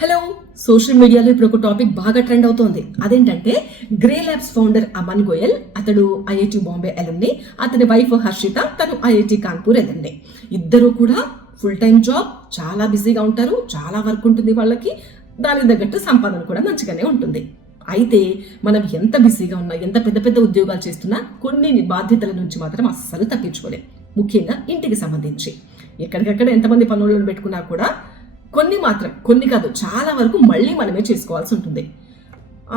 Hello, social మీడియాలో ఇప్పుడు ఒక టాపిక్ బాగా ట్రెండ్ అవుతోంది. అదేంటంటే grey labs founder Aman Goyal, అతడు ఐఐటి బాంబే ఎలుమ్ని, అతని వైఫ్ హర్షిత, తను ఐఐటి కాన్పూర్ ఎలుమ్ని. ఇద్దరు కూడా ఫుల్ టైం జాబ్, చాలా బిజీగా ఉంటారు, చాలా వర్క్ ఉంటుంది వాళ్ళకి. దానికి తగ్గట్టు సంపాదన కూడా మంచిగానే ఉంటుంది. అయితే మనం ఎంత బిజీగా ఉన్నా, ఎంత పెద్ద పెద్ద ఉద్యోగాలు చేస్తున్నా కొన్ని బాధ్యతల నుంచి మాత్రం అస్సలు తప్పించుకోలేం. ముఖ్యంగా ఇంటికి సంబంధించి ఎక్కడికక్కడ ఎంతమంది పనులను పెట్టుకున్నా కూడా కొన్ని కాదు, చాలా వరకు మళ్ళీ మనమే చేసుకోవాల్సి ఉంటుంది.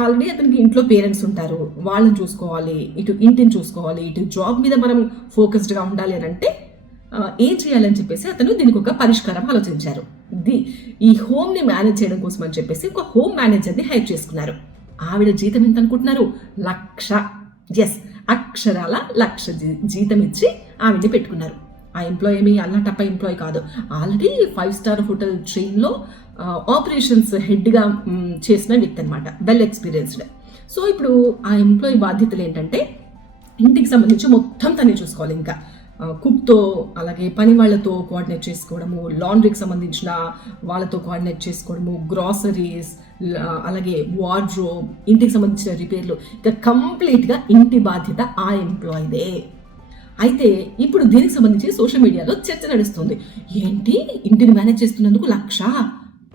ఆల్రెడీ అతనికి ఇంట్లో పేరెంట్స్ ఉంటారు, వాళ్ళని చూసుకోవాలి, ఇటు ఇంటిని చూసుకోవాలి, ఇటు జాబ్ మీద మనం ఫోకస్డ్గా ఉండాలి అని అంటే ఏం చేయాలని చెప్పేసి అతను దీనికి ఒక పరిష్కారం ఆలోచించారు. ఈ హోమ్ని మేనేజ్ చేయడం కోసం అని చెప్పేసి ఒక హోమ్ మేనేజర్ని హైర్ చేసుకున్నారు. ఆవిడ జీతం ఎంత అనుకుంటున్నారు? 1,00,000. ఎస్, అక్షరాల 1,00,000 జీతం ఇచ్చి ఆవిడని పెట్టుకున్నారు. ఆ ఎంప్లాయ్ ఏమి అల్లటప్ప ఎంప్లాయ్ కాదు, ఆల్రెడీ 5 స్టార్ హోటల్ చైన్లో ఆపరేషన్స్ హెడ్గా చేసిన వ్యక్తి అనమాట, వెల్ ఎక్స్పీరియన్స్డ్. సో ఇప్పుడు ఆ ఎంప్లాయీ బాధ్యతలు ఏంటంటే ఇంటికి సంబంధించి మొత్తం తనే చూసుకోవాలి. ఇంకా కుక్తో, అలాగే పని వాళ్ళతో కోఆర్డినేట్ చేసుకోవడము, లాండ్రీకి సంబంధించిన వాళ్ళతో కోఆర్డినేట్ చేసుకోవడము, గ్రాసరీస్, అలాగే వార్డ్రోబ్, ఇంటికి సంబంధించిన రిపేర్లు, ఇక కంప్లీట్గా ఇంటి బాధ్యత ఆ ఎంప్లాయీదే. అయితే ఇప్పుడు దీనికి సంబంధించి సోషల్ మీడియాలో చర్చ నడుస్తుంది. ఏంటి, ఇంటిని మేనేజ్ చేస్తున్నందుకు 1,00,000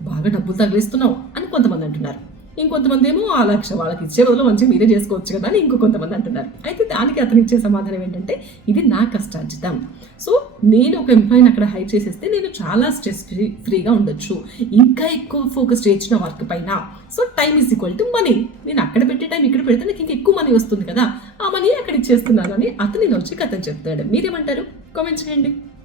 బాగా డబ్బులు తగిలిస్తున్నావు అని కొంతమంది అంటున్నారు. ఇంకొంతమంది ఏమో ఆ 1,00,000 వాళ్ళకి ఇచ్చే బదులు మంచిగా మీరే చేసుకోవచ్చు కదా అని కొంతమంది అంటున్నారు. అయితే దానికి అతను ఇచ్చే సమాధానం ఏంటంటే, ఇది నా కష్టార్జితం. సో నేను ఒక ఎంప్లాయీని అక్కడ హైర్ చేసేస్తే నేను చాలా స్ట్రెస్ ఫ్రీగా ఉండొచ్చు, ఇంకా ఎక్కువ ఫోకస్ చేయొచ్చిన వర్క్ పైన. So time is equal to money. నేను అక్కడ పెట్టే టైం ఇక్కడ పెడితే నాకు ఇంకా ఎక్కువ మనీ వస్తుంది కదా, ఆ మనీ అక్కడ ఇచ్చేస్తున్నాను అని అతని లాజిక్ అతను చెప్తాడు. మీరేమంటారు? కామెంట్ చేయండి.